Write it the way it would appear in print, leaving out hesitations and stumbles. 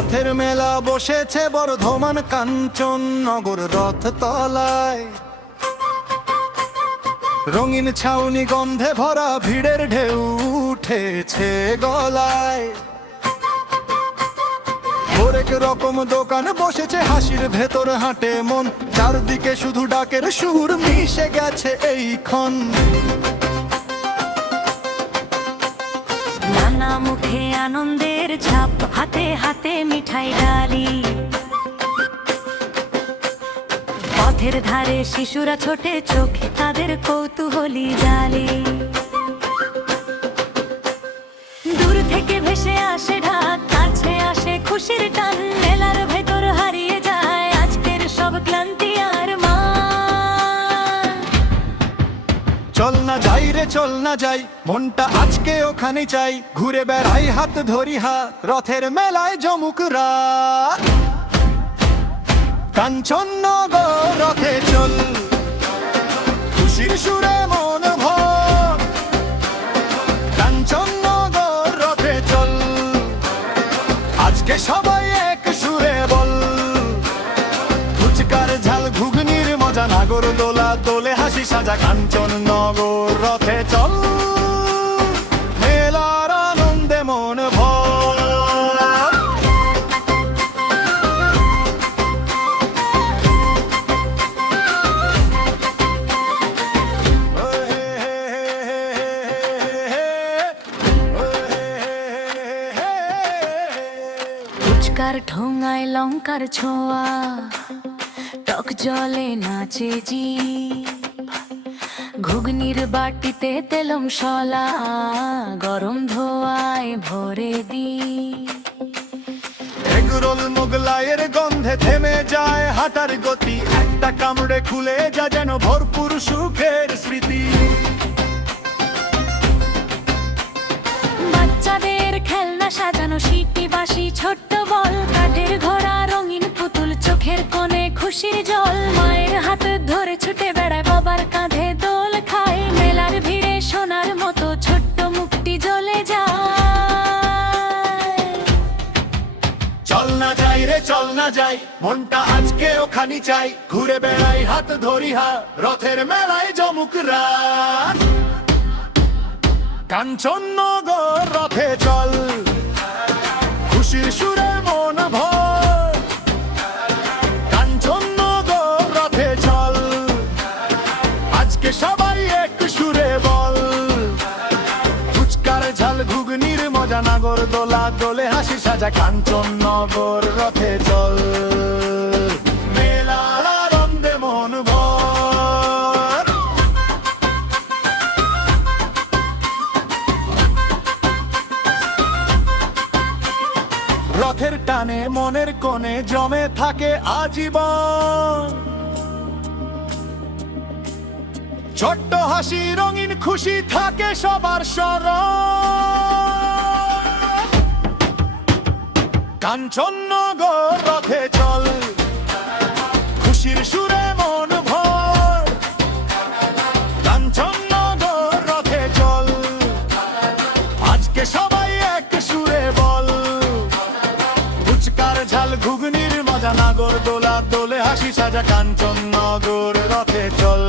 রথের মেলা বসেছে বর্ধমান কাঞ্চন নগর রথ তলায়। রঙিন ছাউনি গন্ধে ভরা ভিড়ের ঢেউ উঠেছে গলায়। হরেক রকম দোকান বসেছে, হাসির ভেতর হাঁটে মন, চারদিকে শুধু ডাকের সুর মিশে গেছে এইক্ষণ। নানা মুখে আনন্দের ছাপ, হাতে হাতে মিঠাই ডালি। পথের ধারে শিশুরা ছোটে চোখে তাদের কৌতূহলী জালি। দূর থেকে ভেসে আসে ঢাক, কাছে আসে খুশির টান। মেলার ভেতর হারিয়ে যায় আজকের সব ক্লান্তি আর মান। চল না যাই রে চল না যাই, মনটা আজকে ওখানে চাই। ঘুরে বেড়াই হাত ধরি হাত, রথের মেলায় জমুক রাত। কাঞ্চননগর রথে চল, খুশির সুরে মন ভর। কাঞ্চননগর রথে চল, আজকে সবাই এক সুরে বল। ফুচকার ঝাল ঘুগনির মজা, নাগর দোলা দোলে হাসি সাজা। কাঞ্চননগর রথে চল, মেলার আনন্দে মন ভর। ফুচকার ঠোঙায় লঙ্কার ছোঁয়া, টক জলে নাচে জি। ঘুগনির বাটিতে তেলম শলা, গরম ধোয়ায় ভরে দি। এগরোল মোগলাইয়ের গন্ধে থেমে যায় হাঁটার গতি। একটা কামড়ে খুলে যা যেন ভরপুর সুখের স্মৃতি। বাচ্চাদের খেলনা সাজানো সিটি বাঁশি, ছোট্ট বল, কাঠের ঘোড়া, রঙিন পুতুল, চোখের কোণে খুশির জল। মায়ের হাত ধরে ছুটে বেড়ায়, বাবার কাঁধে দোল খায়। মেলার ভিড়ে সোনার মতো ছোট্ট মুখটি জ্বলে যায়। চল না যাই রে চল না যাই, মনটা আজকে ওখানে চাই। ঘুরে বেড়াই হাত ধরি হাত, রথের মেলায় জমুক রাত। কাঞ্চননগর রথে চল, খুশির সুরে মন ভর। কাঞ্চননগর রথে চল, আজকে সবাই এক সুরে বল। ফুচকার ঝাল ঘুগনির মজা, নাগর দোলা দোলে হাসি সাজা। কাঞ্চননগর রথে চল, মেলার আনন্দে মন ভর। রথের টানে মনের কোণে জমে থাকে আজীবন। ছোট্ট হাসি রঙিন খুশি থাকে সবার স্মরণ। কাঞ্চননগর রথে চল, খুশির সুরে মন ভর। কাঞ্চননগর রথে চল, আজকে সবাই এক সুরে বল। ফুচকার ঝাল ঘুগনির মজা, নাগর দোলা দোলে হাসি সাজা। কাঞ্চননগর রথে চল।